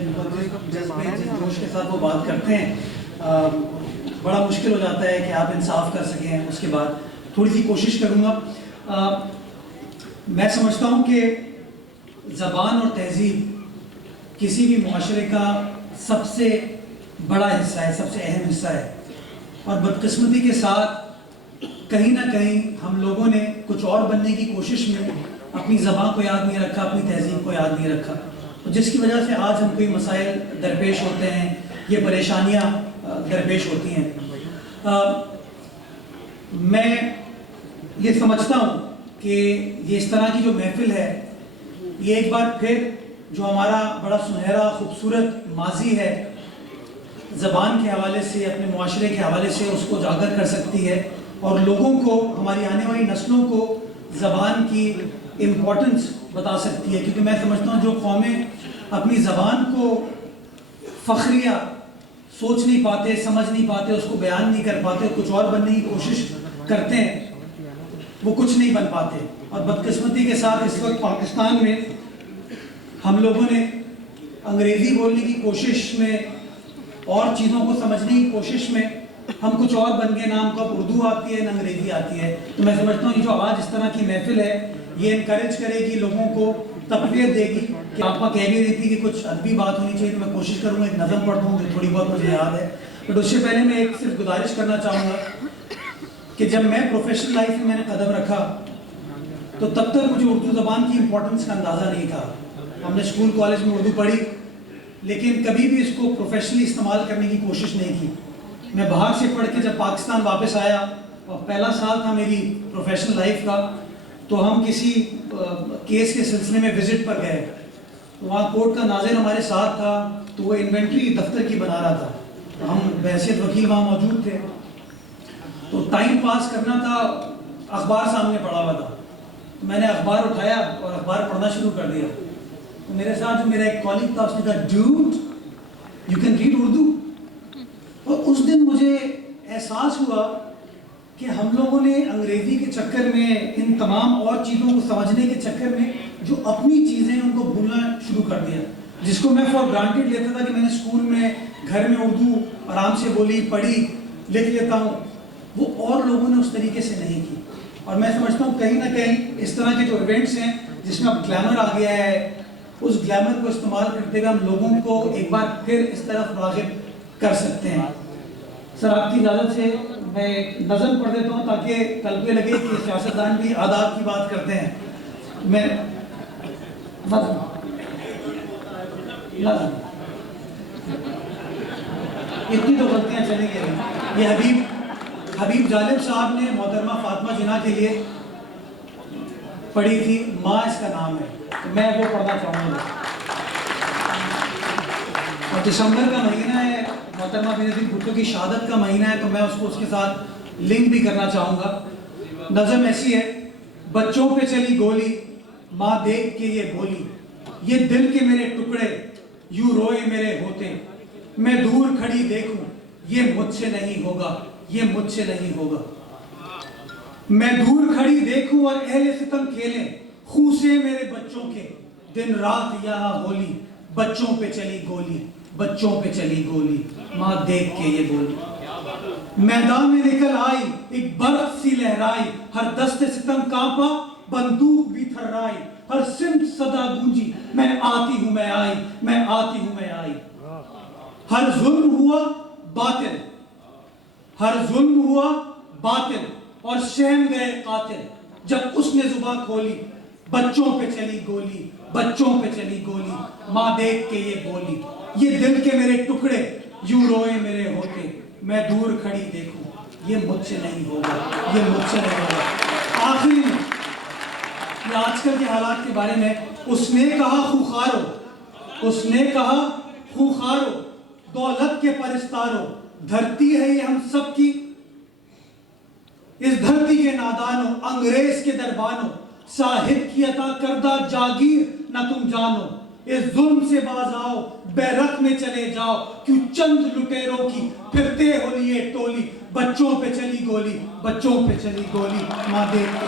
جذبے جس جوش کے ساتھ وہ بات کرتے ہیں بڑا مشکل ہو جاتا ہے کہ آپ انصاف کر سکیں. اس کے بعد تھوڑی سی کوشش کروں گا. میں سمجھتا ہوں کہ زبان اور تہذیب کسی بھی معاشرے کا سب سے بڑا حصہ ہے, سب سے اہم حصہ ہے, اور بدقسمتی کے ساتھ کہیں نہ کہیں ہم لوگوں نے کچھ اور بننے کی کوشش میں اپنی زبان کو یاد نہیں رکھا, اپنی تہذیب کو یاد نہیں رکھا, جس کی وجہ سے آج ہم کوئی مسائل درپیش ہوتے ہیں, یہ پریشانیاں درپیش ہوتی ہیں. میں یہ سمجھتا ہوں کہ یہ اس طرح کی جو محفل ہے یہ ایک بار پھر جو ہمارا بڑا سنہرا خوبصورت ماضی ہے زبان کے حوالے سے, اپنے معاشرے کے حوالے سے, اس کو اجاگر کر سکتی ہے اور لوگوں کو, ہماری آنے والی نسلوں کو زبان کی امپورٹنس بتا سکتی ہے. کیونکہ میں سمجھتا ہوں جو قومیں اپنی زبان کو فخریہ سوچ نہیں پاتے, سمجھ نہیں پاتے, اس کو بیان نہیں کر پاتے, کچھ اور بننے کی کوشش کرتے ہیں, وہ کچھ نہیں بن پاتے. اور بدقسمتی کے ساتھ اس وقت پاکستان میں ہم لوگوں نے انگریزی بولنے کی کوشش میں اور چیزوں کو سمجھنے کی کوشش میں ہم کچھ اور بن گئے. نام کو اب اردو آتی ہے, نہ انگریزی آتی ہے. تو میں سمجھتا ہوں یہ جو آج اس طرح کی محفل ہے یہ انکریج کرے گی, لوگوں کو تقویت دے گی. کہ آپ کہہ بھی رہی تھی کہ کچھ ادبی بات ہونی چاہیے, تو میں کوشش کروں گا ایک نظم پڑھ دوں جو تھوڑی بہت مجھے یاد ہے. بٹ اس سے پہلے میں ایک صرف گزارش کرنا چاہوں گا کہ جب میں پروفیشنل لائف میں نے قدم رکھا تو تب تک مجھے اردو زبان کی امپورٹنس کا اندازہ نہیں تھا. ہم نے اسکول کالج میں اردو پڑھی لیکن کبھی بھی اس کو پروفیشنلی استعمال کرنے کی کوشش نہیں کی. میں باہر سے پڑھ کے جب پاکستان واپس آیا اور پہلا سال تھا میری پروفیشنل لائف کا, تو ہم کسی کیس کے سلسلے میں وزٹ پر گئے. وہاں کورٹ کا ناظر ہمارے ساتھ تھا, تو وہ انوینٹری دفتر کی بنا رہا تھا. ہم بحیثیت وکیل وہاں موجود تھے, تو ٹائم پاس کرنا تھا, اخبار سامنے پڑا ہوا تھا. تو میں نے اخبار اٹھایا اور اخبار پڑھنا شروع کر دیا. تو میرے ساتھ جو میرا ایک کالگ تھا اس نے کہا, ڈوڈ یو کین ریڈ اردو. اور اس دن مجھے احساس ہوا کہ ہم لوگوں نے انگریزی کے چکر میں, ان تمام اور چیزوں کو سمجھنے کے چکر میں جو اپنی چیزیں ان کو بھولنا شروع کر دیا. جس کو میں فار گرانٹیڈ لیتا تھا کہ میں نے اسکول میں, گھر میں اردو آرام سے بولی, پڑھی, لکھ لیتا ہوں, وہ اور لوگوں نے اس طریقے سے نہیں کی. اور میں سمجھتا ہوں کہیں نہ کہیں اس طرح کے جو ایونٹس ہیں جس میں اب گلیمر آ گیا ہے, اس گلیمر کو استعمال کرتے ہوئے ہم لوگوں کو ایک بار پھر اس طرف راغب کر سکتے ہیں. سر آپ کی اجازت سے میں ایک نظم پڑھ دیتا ہوں تاکہ کل کے لگے کہ سیاستدان بھی آداب کی بات کرتے ہیں. میں نظم اتنی تو غلطیاں چلیں گی. یہ حبیب جالب صاحب نے محترمہ فاطمہ جناح کے لیے پڑھی تھی, ماں اس کا نام ہے, تو میں وہ پڑھنا چاہوں گا. اور دسمبر کا مہینہ ہے, محترمہ بینظیر بھٹو کی شہادت کا مہینہ ہے, تو میں اس کو اس کے ساتھ لنک بھی کرنا چاہوں گا. نظم ایسی ہے, بچوں پہ چلی گولی, ماں دیکھ کے یہ بولی, یہ دل کے میرے ٹکڑے یوں روئے میرے ہوتے, میں دور کھڑی دیکھوں یہ مجھ سے نہیں ہوگا, یہ مجھ سے نہیں ہوگا. میں دور کھڑی دیکھوں اور اہل ستم کھیلیں, خون سے میرے بچوں کے, دن رات یہاں ہولی, بچوں پہ چلی گولی, بچوں پہ چلی گولی, ماں دیکھ کے یہ بولی. میدان میں نکل آئی ایک برق سی لہرائی, ہر دست ستم کانپا, بندوق بھی تھرائی, ہر سمت صدا گونجی, میں آتی ہوں میں آئی, میں آتی ہوں میں آئی. ہر ظلم ہوا باطل, ہر ظلم ہوا باطل, اور سہم گئے قاتل, جب اس نے زباں کھولی, بچوں پہ چلی گولی, بچوں پہ چلی گولی, ماں دیکھ کے یہ بولی, یہ دل کے میرے ٹکڑے یوں روئے میرے ہوتے, میں دور کھڑی دیکھوں یہ مجھ سے نہیں ہوگا, یہ مجھ سے نہیں ہوگا. آخری میں یہ آج کل کے حالات کے بارے میں, اس نے کہا خوخارو, اس نے کہا خوخارو, دولت کے پرستارو, دھرتی ہے یہ ہم سب کی, اس دھرتی کے نادانو, انگریز کے دربانو, صاحب کی عطا کردہ جاگیر نہ تم جانو, اس ظلم سے باز آؤ, بیرق میں چلے جاؤ, کیوں چند لٹیروں کی پھرتے ہو لیے ٹولی, بچوں پہ چلی گولی, بچوں پہ چلی گولی, ماں دیکھ کے